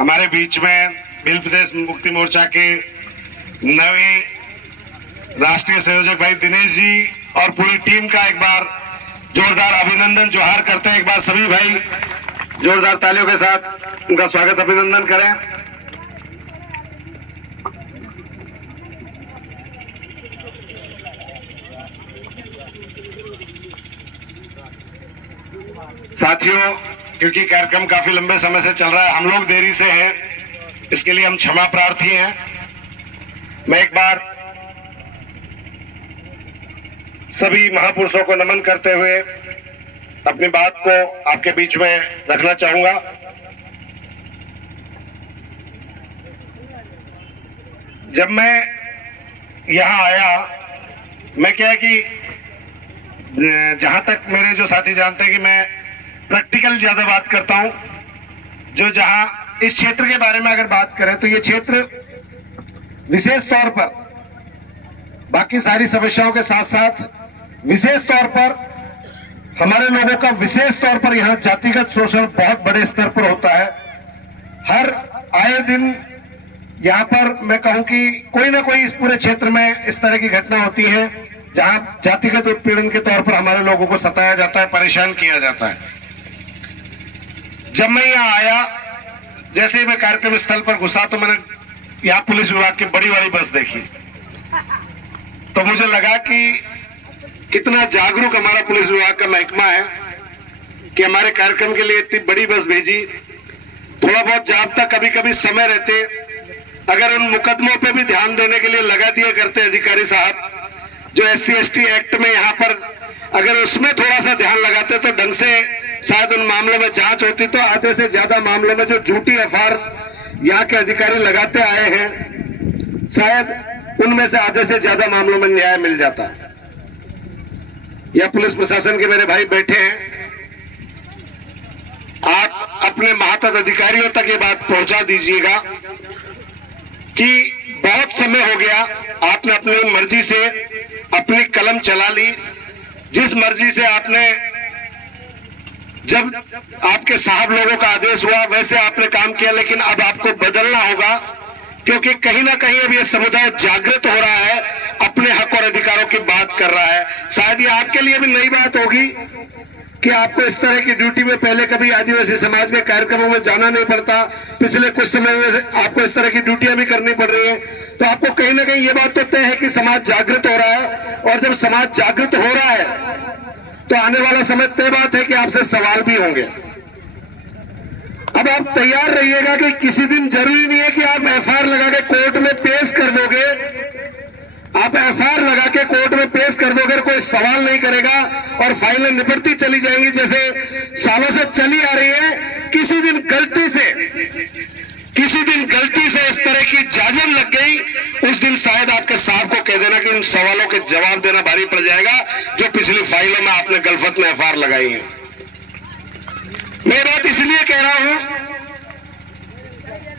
हमारे बीच में भील प्रदेश मुक्ति मोर्चा के नए राष्ट्रीय संयोजक भाई दिनेश जी और पूरी टीम का एक बार जोरदार अभिनंदन जोहार करते हैं। एक बार सभी भाई जोरदार तालियों के साथ उनका स्वागत अभिनंदन करें। साथियों, क्योंकि कार्यक्रम काफी लंबे समय से चल रहा है, हम लोग देरी से हैं, इसके लिए हम क्षमा प्रार्थी हैं। मैं एक बार सभी महापुरुषों को नमन करते हुए अपनी बात को आपके बीच में रखना चाहूंगा। जब मैं यहां आया, मैं क्या है कि जहां तक मेरे जो साथी जानते हैं कि मैं प्रैक्टिकल ज्यादा बात करता हूं, जो जहां इस क्षेत्र के बारे में अगर बात करें तो ये क्षेत्र विशेष तौर पर बाकी सारी समस्याओं के साथ साथ विशेष तौर पर हमारे लोगों का विशेष तौर पर यहां जातिगत शोषण बहुत बड़े स्तर पर होता है। हर आए दिन यहां पर मैं कहूं कि कोई ना कोई इस पूरे क्षेत्र में इस तरह की घटना होती है जहां जातिगत उत्पीड़न के तौर पर हमारे लोगों को सताया जाता है, परेशान किया जाता है। जब मैं यहाँ आया, जैसे ही मैं कार्यक्रम स्थल पर घुसा तो मैंने यहाँ पुलिस विभाग की बड़ी वाली बस देखी, तो मुझे लगा कि कितना जागरूक हमारा पुलिस विभाग का महकमा है कि हमारे कार्यक्रम के लिए इतनी बड़ी बस भेजी। थोड़ा बहुत जाब्ता कभी कभी समय रहते अगर उन मुकदमों पे भी ध्यान देने के लिए लगा दिया करते अधिकारी साहब, जो SC/ST एक्ट में यहाँ पर अगर उसमें थोड़ा सा ध्यान लगाते तो ढंग से शायद उन मामलों में जांच होती, तो आधे से ज्यादा मामलों में जो झूठी FR यहाँ के अधिकारी लगाते आए हैं, शायद उनमें से आधे से ज्यादा मामलों में न्याय मिल जाता। या पुलिस प्रशासन के मेरे भाई बैठे हैं, आप अपने महातत अधिकारियों तक ये बात पहुंचा दीजिएगा कि बहुत समय हो गया, आपने अपनी मर्जी से अपनी कलम चला ली। जिस मर्जी से आपने, जब आपके साहब लोगों का आदेश हुआ वैसे आपने काम किया, लेकिन अब आपको बदलना होगा, क्योंकि कहीं ना कहीं अब ये समुदाय जागृत हो रहा है, अपने हक और अधिकारों की बात कर रहा है। शायद ये आपके लिए भी नई बात होगी कि आपको इस तरह की ड्यूटी में पहले कभी आदिवासी समाज के कार्यक्रमों में जाना नहीं पड़ता, पिछले कुछ समय में आपको इस तरह की ड्यूटियां भी करनी पड़ रही है। तो आपको कहीं ना कहीं ये बात तो तय है कि समाज जागृत हो रहा है, और जब समाज जागृत हो रहा है तो आने वाला समय तय बात है कि आपसे सवाल भी होंगे। अब आप तैयार रहिएगा कि किसी दिन जरूरी नहीं है कि आप FR लगा के कोर्ट में पेश कर दोगे, आप FR लगा के कोर्ट में पेश कर दोगे, कोई सवाल नहीं करेगा और फाइलें निपटती चली जाएंगी जैसे सालों से चली आ रही है। किसी दिन गलती से इस तरह की जाजम लग गई, उस दिन शायद आपके साहब को कह देना कि इन सवालों के जवाब देना भारी पड़ जाएगा जो पिछली फाइलों में आपने गलफत में FR लगाई है। मैं बात इसलिए कह रहा हूं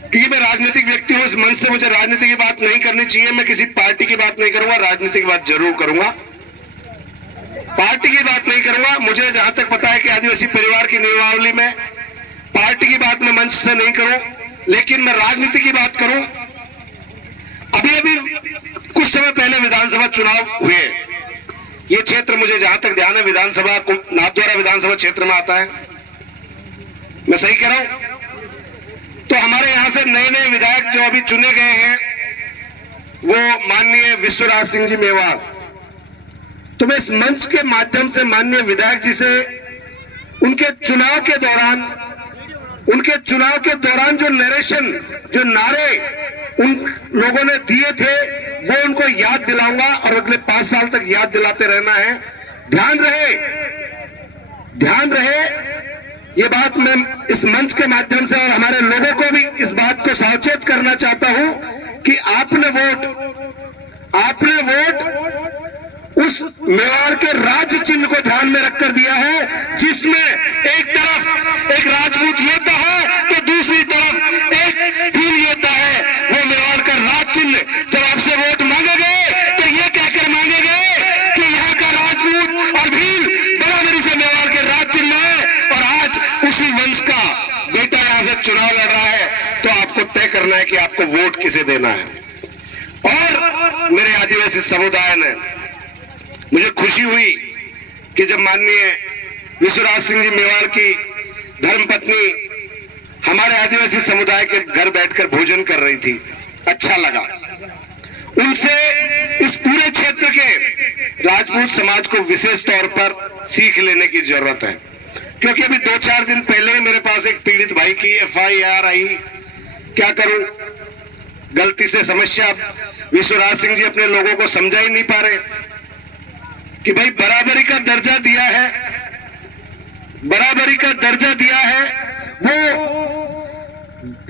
क्योंकि मैं राजनीतिक व्यक्ति हूं, इस मंच से मुझे राजनीति की बात नहीं करनी चाहिए। मैं किसी पार्टी की बात नहीं करूंगा, राजनीति की बात जरूर करूंगा, पार्टी की बात नहीं करूंगा। मुझे जहां तक पता है कि आदिवासी परिवार की नियमावली में पार्टी की बात मैं मंच से नहीं करूं, लेकिन मैं राजनीति की बात करूं। अभी कुछ समय पहले विधानसभा चुनाव हुए, ये क्षेत्र मुझे जहां तक ध्यान है विधानसभा नाथद्वारा विधानसभा क्षेत्र में आता है, मैं सही कह रहा हूं? तो हमारे यहां से नए नए विधायक जो अभी चुने गए हैं वो माननीय विश्वराज सिंह जी मेवाड़। तो मैं इस मंच के माध्यम से माननीय विधायक जी से उनके चुनाव के दौरान जो नरेशन, जो नारे उन लोगों ने दिए थे वो उनको याद दिलाऊंगा और अगले 5 साल तक याद दिलाते रहना है। ध्यान रहे ये बात मैं इस मंच के माध्यम से और हमारे लोगों को भी इस बात को सचेत करना चाहता हूं कि आपने वोट उस मेवाड़ के राज्य चिन्ह को ध्यान में रखकर दिया है, जिसमें एक तरफ एक राजपूत योद्धा है तो दूसरी तरफ एक भील योद्धा है। वो मेवाड़ का राज चिन्ह जब आपसे वोट मांगे गए तो ये कहकर मांगे गए कि यहाँ का राजपूत और भील बराबरी से मेवाड़ के राज चिन्ह है, और आज उसी वंश का बेटा यहाँ से चुनाव लड़ रहा है तो आपको तय करना है कि आपको वोट किसे देना है। और मेरे आदिवासी समुदाय ने, मुझे खुशी हुई कि जब माननीय विश्वराज सिंह जी मेवाड़ की धर्मपत्नी हमारे आदिवासी समुदाय के घर बैठकर भोजन कर रही थी, अच्छा लगा। उनसे इस पूरे क्षेत्र के राजपूत समाज को विशेष तौर पर सीख लेने की जरूरत है, क्योंकि अभी 2-4 दिन पहले ही मेरे पास एक पीड़ित भाई की FIR आई। क्या करूं, गलती से समस्या विश्वराज सिंह जी अपने लोगों को समझा ही नहीं पा रहे कि भाई बराबरी का दर्जा दिया है, बराबरी का दर्जा दिया है, वो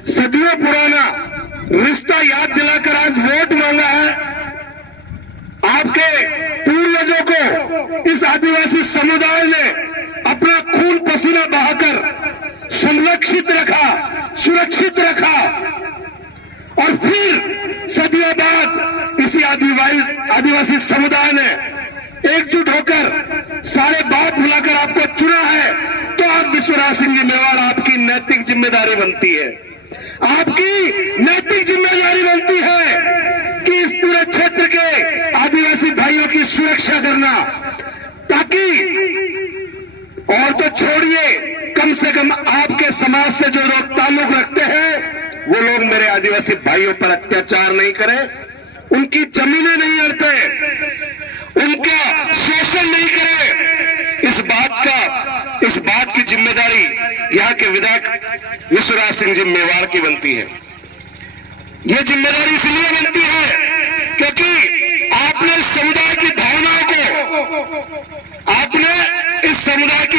सदियों पुराना रिश्ता याद दिलाकर आज वोट मांगा है। आपके पूर्वजों को इस आदिवासी समुदाय ने अपना खून पसीना बहाकर संरक्षित रखा, सुरक्षित रखा, और फिर सदियों बाद इसी आदिवासी समुदाय ने एकजुट होकर सारे बात बुलाकर आपको चुना है। तो आप विश्वराज सिंह जी मेवाड़, आपकी नैतिक जिम्मेदारी बनती है, आपकी नैतिक जिम्मेदारी बनती है कि इस पूरे क्षेत्र के आदिवासी भाइयों की सुरक्षा करना, ताकि और तो छोड़िए, कम से कम आपके समाज से जो लोग ताल्लुक रखते हैं वो लोग मेरे आदिवासी भाइयों पर अत्याचार नहीं करें, उनकी जमीनें नहीं हड़पे, उनका शोषण नहीं करे। इस बात की जिम्मेदारी यहाँ के विधायक विश्वराज सिंह जी मेवाड़ की बनती है। यह जिम्मेदारी इसलिए बनती है क्योंकि आपने इस समुदाय की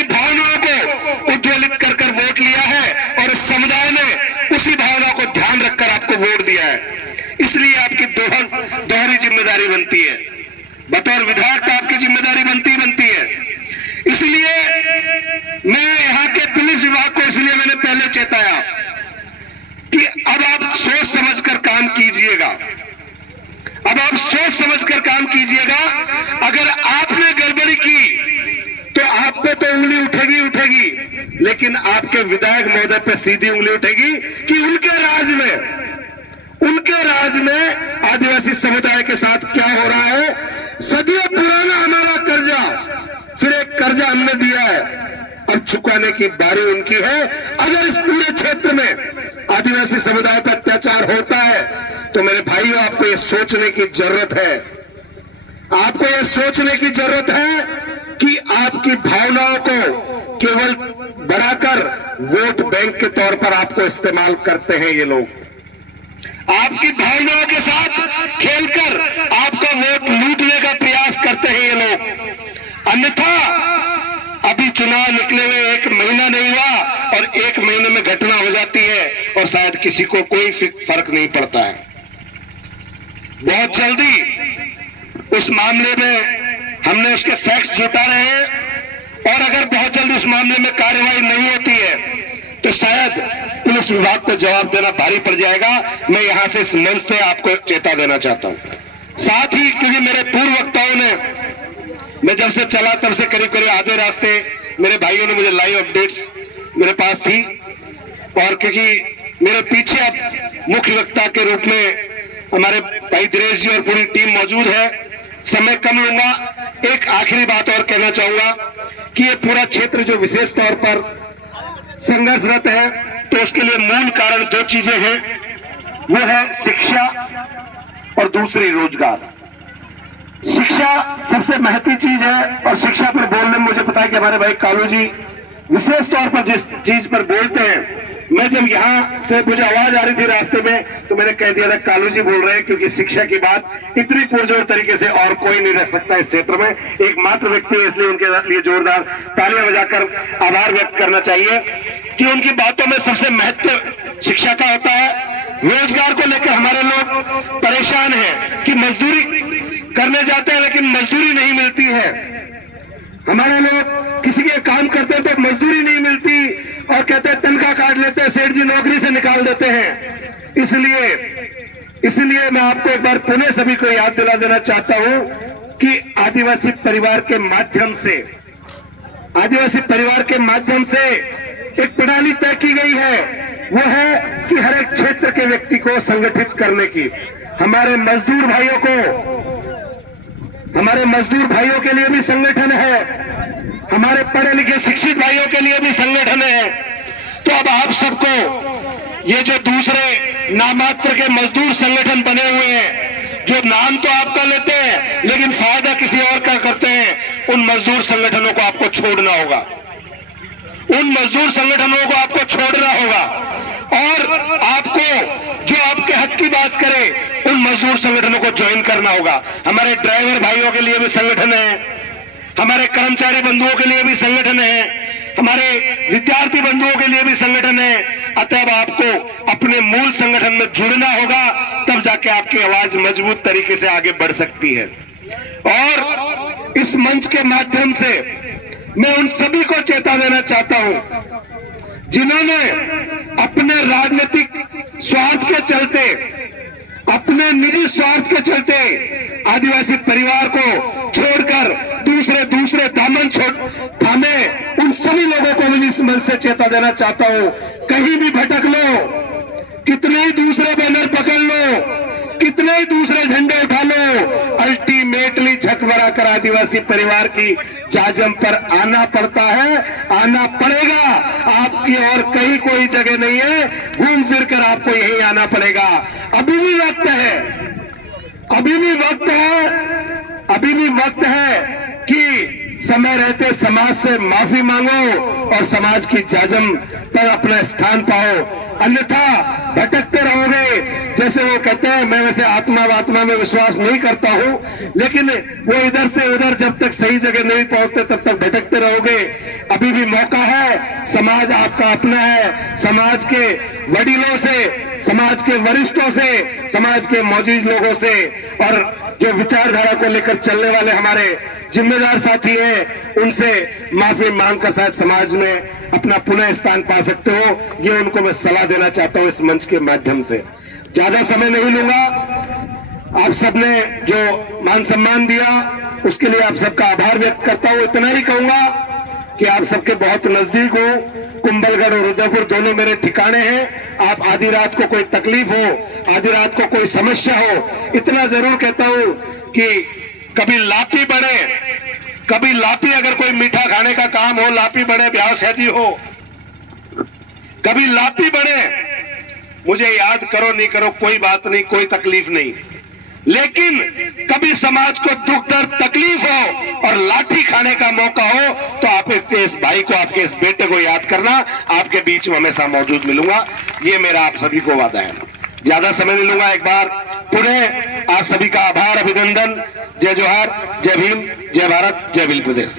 भावनाओं को उद्वेलित कर वोट लिया है, और इस समुदाय ने उसी भावना को ध्यान रखकर आपको वोट दिया है। इसलिए आपकी दोहरी जिम्मेदारी बनती है। बतौर विधायक तो आपकी जिम्मेदारी बनती है। इसलिए मैं यहाँ के पुलिस विभाग को इसलिए मैंने पहले चेताया कि अब आप सोच समझकर काम कीजिएगा, अब आप सोच समझकर काम कीजिएगा। अगर आपने गड़बड़ी की तो आप पे तो उंगली उठेगी, लेकिन आपके विधायक महोदय पे सीधी उंगली उठेगी कि उनके राज में आदिवासी समुदाय के साथ क्या हो रहा है। सदियों पुराना हमारा कर्जा, फिर एक कर्जा हमने दिया है, अब चुकाने की बारी उनकी है। अगर इस पूरे क्षेत्र में आदिवासी समुदाय पर अत्याचार होता है तो मेरे भाइयों, आपको ये सोचने की जरूरत है, आपको ये सोचने की जरूरत है कि आपकी भावनाओं को केवल बढ़ाकर वोट बैंक के तौर पर आपको इस्तेमाल करते हैं ये लोग। आपकी भावनाओं के साथ खेलकर आपका वोट लूटने का प्रयास करते हैं ये लोग। अन्यथा अभी चुनाव निकले हुए 1 महीना नहीं हुआ और 1 महीने में घटना हो जाती है और शायद किसी को कोई फर्क नहीं पड़ता है। बहुत जल्दी उस मामले में हमने उसके फैक्ट्स जुटा रहे हैं, और अगर बहुत जल्दी उस मामले में कार्रवाई नहीं होती है तो शायद पुलिस विभाग को जवाब देना भारी पड़ जाएगा। मैं यहां से इस मंच से आपको चेता देना चाहता हूं। साथ ही क्योंकि मेरे पूर्व वक्ताओं ने, मैं जब से चला तब से करीब आधे रास्ते मेरे भाइयों ने मुझे लाइव अपडेट्स मेरे पास थी, और क्योंकि मेरे पीछे अब मुख्य वक्ता के रूप में हमारे भाई दिनेश जी और पूरी टीम मौजूद है, समय कम लूंगा। एक आखिरी बात और कहना चाहूंगा कि ये पूरा क्षेत्र जो विशेष तौर पर संघर्षरत है, तो उसके लिए मूल कारण 2 चीजें हैं, वो है शिक्षा और दूसरी रोजगार। शिक्षा सबसे महत्वपूर्ण चीज है, और शिक्षा पर बोलने में मुझे पता है कि हमारे भाई कालू जी विशेष तौर पर जिस चीज पर बोलते हैं, मैं जब यहाँ से मुझे आवाज आ रही थी रास्ते में तो मैंने कह दिया था कालू जी बोल रहे हैं, क्योंकि शिक्षा की बात इतनी पुरजोर तरीके से और कोई नहीं रख सकता इस क्षेत्र में, एकमात्र व्यक्ति है, इसलिए उनके लिए जोरदार तालियां बजाकर आभार व्यक्त करना चाहिए कि उनकी बातों में सबसे महत्व शिक्षा का होता है। रोजगार को लेकर हमारे लोग परेशान हैं कि मजदूरी करने जाते हैं लेकिन मजदूरी नहीं मिलती है। हमारे लोग किसी के काम करते हैं तो मजदूरी नहीं मिलती और कहते हैं तनख्वाह काट लेते हैं, सेठ जी नौकरी से निकाल देते हैं। इसलिए मैं आपको एक बार पुनः सभी को याद दिला देना चाहता हूं कि आदिवासी परिवार के माध्यम से एक प्रणाली तय की गई है वो है कि हर एक क्षेत्र के व्यक्ति को संगठित करने की। हमारे मजदूर भाइयों के लिए भी संगठन है, हमारे पढ़े लिखे शिक्षित भाइयों के लिए भी संगठन है। तो अब आप सबको ये जो दूसरे नामात्र के मजदूर संगठन बने हुए हैं, जो नाम तो आपका लेते हैं लेकिन फायदा किसी और का करते हैं, उन मजदूर संगठनों को आपको छोड़ना होगा। उन मजदूर संगठनों को आपको छोड़ना होगा और आपको जो आपके हक की बात करे उन मजदूर संगठनों को ज्वाइन करना होगा। हमारे ड्राइवर भाइयों के लिए भी संगठन है, हमारे कर्मचारी बंधुओं के लिए भी संगठन है, हमारे विद्यार्थी बंधुओं के लिए भी संगठन है। अतः आपको अपने मूल संगठन में जुड़ना होगा, तब जाके आपकी आवाज मजबूत तरीके से आगे बढ़ सकती है। और इस मंच के माध्यम से मैं उन सभी को चेता देना चाहता हूं जिन्होंने अपने राजनीतिक स्वार्थ के चलते, अपने निजी स्वार्थ के चलते आदिवासी परिवार को छोड़कर दूसरे दामन थामे, उन सभी लोगों को भी इस मंच से चेता देना चाहता हूं, कहीं भी भटक लो, कितने ही दूसरे बैनर पकड़ लो, कितने ही दूसरे झंडे उठा लो, अल्टीमेटली झक भरा कर आदिवासी परिवार की जाजम पर आना पड़ता है, आना पड़ेगा। आपकी और कहीं कोई जगह नहीं है, घूम फिर कर आपको यही आना पड़ेगा। अभी भी वक्त है, अभी भी वक्त है कि समय रहते समाज से माफी मांगो और समाज की जाजम पर अपना स्थान पाओ, अन्यथा भटकते रहोगे। जैसे वो कहते हैं, मैं वैसे आत्मा में विश्वास नहीं करता हूं, लेकिन वो इधर से उधर जब तक सही जगह नहीं पहुंचते तब तक भटकते रहोगे। अभी भी मौका है, समाज आपका अपना है, समाज के वडीलों से, समाज के वरिष्ठों से, समाज के मौजूद लोगों से और जो विचारधारा को लेकर चलने वाले हमारे जिम्मेदार साथी हैं, उनसे माफी मांगकर शायद समाज में अपना पुनः स्थान पा सकते हो। ये उनको मैं सलाह देना चाहता हूं इस मंच के माध्यम से। ज्यादा समय नहीं लूंगा, आप सबने जो मान सम्मान दिया उसके लिए आप सबका आभार व्यक्त करता हूं। इतना ही कहूंगा कि आप सबके बहुत नजदीक हो, कुंभलगढ़ और उदयपुर दोनों मेरे ठिकाने हैं। आप आधी रात को कोई तकलीफ हो, आधी रात को कोई समस्या हो, इतना जरूर कहता हूं कि कभी लापी बढ़े, कभी लापी अगर कोई मीठा खाने का काम हो, लापी बढ़े, ब्याह शादी हो, कभी लापी बढ़े, मुझे याद करो नहीं करो कोई बात नहीं, कोई तकलीफ नहीं, लेकिन कभी समाज को दुख दर्द तकलीफ हो और लाठी खाने का मौका हो तो आप इस भाई को, आपके इस बेटे को याद करना, आपके बीच में हमेशा मौजूद मिलूंगा। ये मेरा आप सभी को वादा है। ज्यादा समय नहीं लूंगा, एक बार पुनः आप सभी का आभार, अभिनंदन। जय जोहार, जय भीम, जय भारत, जय भील प्रदेश।